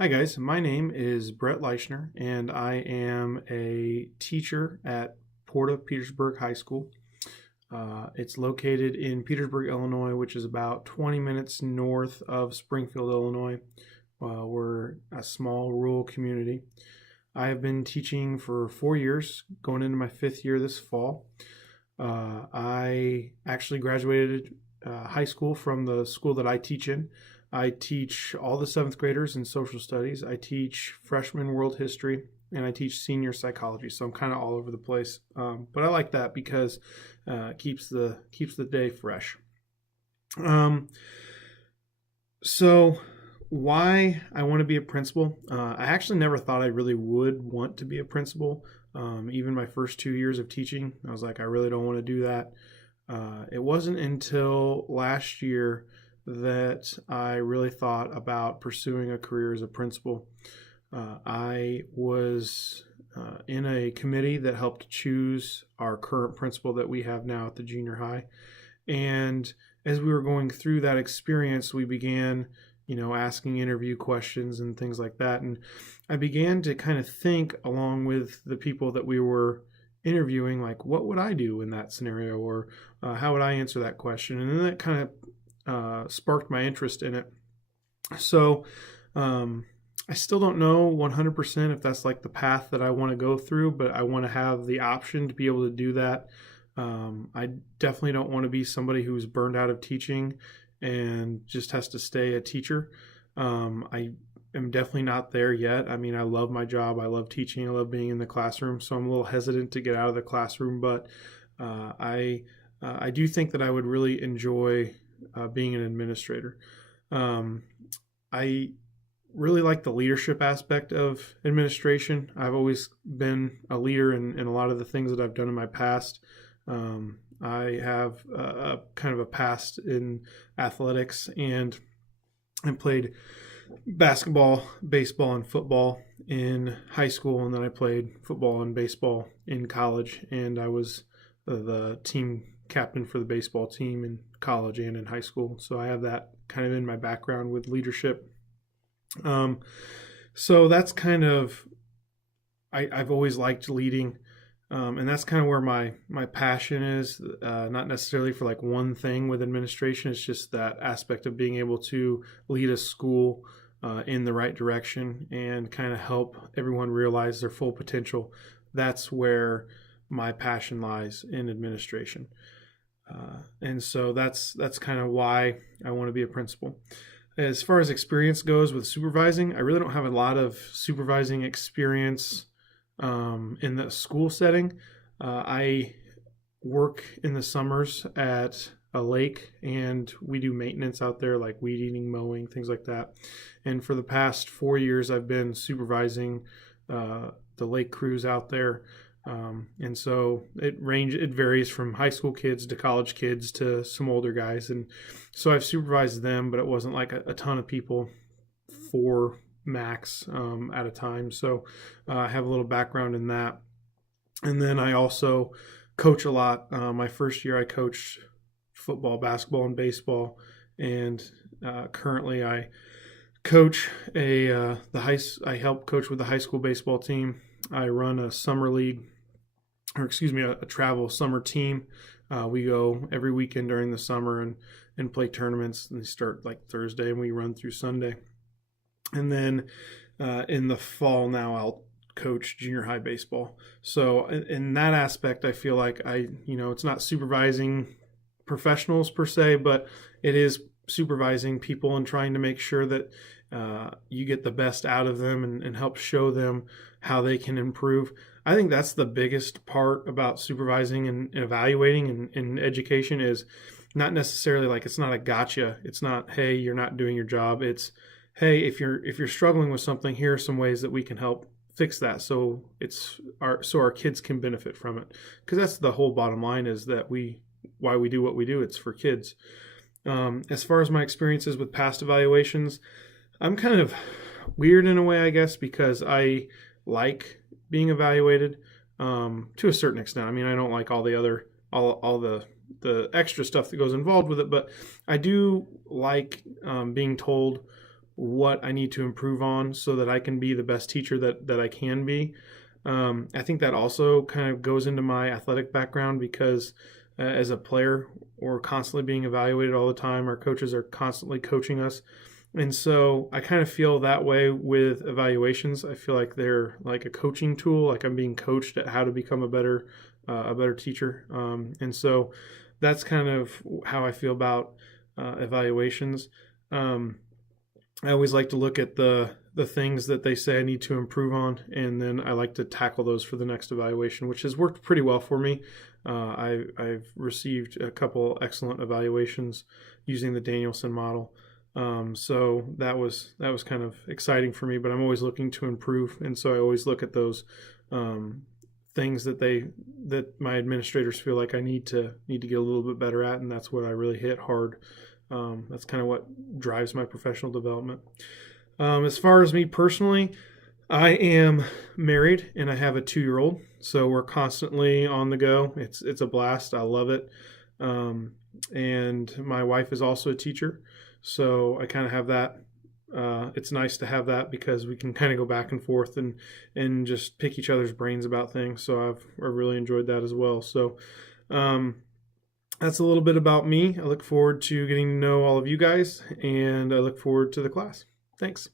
Hi, guys. My name is Brett Leichner, and I am a teacher at Porta Petersburg High School. It's located in Petersburg, Illinois, which is about 20 minutes north of Springfield, Illinois. We're a small rural community. I have been teaching for 4 years, going into my fifth year this fall. I actually graduated high school from the school that I teach in. I teach all the seventh graders in social studies. I teach freshman world history, and I teach senior psychology. So I'm kind of all over the place, but I like that because it keeps the day fresh. Um, so why I want to be a principal? I actually never thought I really would want to be a principal. Even my first 2 years of teaching, I was like, I really don't want to do that. It wasn't until last year that I really thought about pursuing a career as a principal. I was in a committee that helped choose our current principal that we have now at the junior high. And as we were going through that experience, we began, asking interview questions and things like that. And I began to kind of think along with the people that we were interviewing, like, what would I do in that scenario? Or how would I answer that question? And then that kind of sparked my interest in it. So I still don't know 100% if that's like the path that I want to go through, but I want to have the option to be able to do that. I definitely don't want to be somebody who's burned out of teaching and just has to stay a teacher. I am definitely not there yet. I mean, I love my job. I love teaching. I love being in the classroom. So I'm a little hesitant to get out of the classroom, but I do think that I would really enjoy being an administrator. I really like the leadership aspect of administration. I've always been a leader in a lot of the things that I've done in my past. I have a kind of a past in athletics, and I played basketball, baseball, and football in high school, and then I played football and baseball in college, and I was the team captain for the baseball team in college and in high school. So I have that kind of in my background with leadership. Um, so that's kind of I've always liked leading, and that's kind of where my passion is. Not necessarily for like one thing with administration. It's just that aspect of being able to lead a school in the right direction and kind of help everyone realize their full potential. That's where my passion lies in administration. And so that's kind of why I want to be a principal. As far as experience goes with supervising, I really don't have a lot of supervising experience in the school setting. I work in the summers at a lake, and we do maintenance out there, like weed eating, mowing, things like that. And for the past 4 years, I've been supervising the lake crews out there. And so it varies from high school kids to college kids to some older guys, and so I've supervised them, but it wasn't like a ton of people, four max at a time. So I have a little background in that, and then I also coach a lot. My first year I coached football, basketball, and baseball, and currently I coach I help coach with the high school baseball team. I run a summer league, or excuse me, a travel summer team. We go every weekend during the summer and play tournaments. And they start like Thursday, and we run through Sunday. And then in the fall now, I'll coach junior high baseball. So in that aspect, I feel like it's not supervising professionals per se, but it is supervising people and trying to make sure that you get the best out of them and help show them how they can improve. I think that's the biggest part about supervising and evaluating in education is not necessarily like it's not a gotcha. It's not, hey, you're not doing your job. It's, hey, if you're struggling with something, here are some ways that we can help fix that so our kids can benefit from it. Because that's the whole bottom line is that why we do what we do. It's for kids. As far as my experiences with past evaluations, I'm kind of weird in a way, I guess, because I like being evaluated to a certain extent. I mean, I don't like all the other all the extra stuff that goes involved with it, but I do like being told what I need to improve on so that I can be the best teacher that I can be. I think that also kind of goes into my athletic background because as a player, we're constantly being evaluated all the time. Our coaches are constantly coaching us. And so I kind of feel that way with evaluations. I feel like they're like a coaching tool, like I'm being coached at how to become a better teacher. And so that's kind of how I feel about evaluations. Um, I always like to look at the things that they say I need to improve on, and then I like to tackle those for the next evaluation, which has worked pretty well for me. I've received a couple excellent evaluations using the Danielson model. So that was kind of exciting for me, but I'm always looking to improve, and so I always look at those things that my administrators feel like I need to get a little bit better at, and that's what I really hit hard. That's kind of what drives my professional development. As far as me personally, I am married and I have a 2-year-old, so we're constantly on the go. It's a blast. I love it. And my wife is also a teacher, so I kind of have that. It's nice to have that because we can kind of go back and forth and just pick each other's brains about things. So I really enjoyed that as well. So that's a little bit about me. I look forward to getting to know all of you guys, and I look forward to the class. Thanks.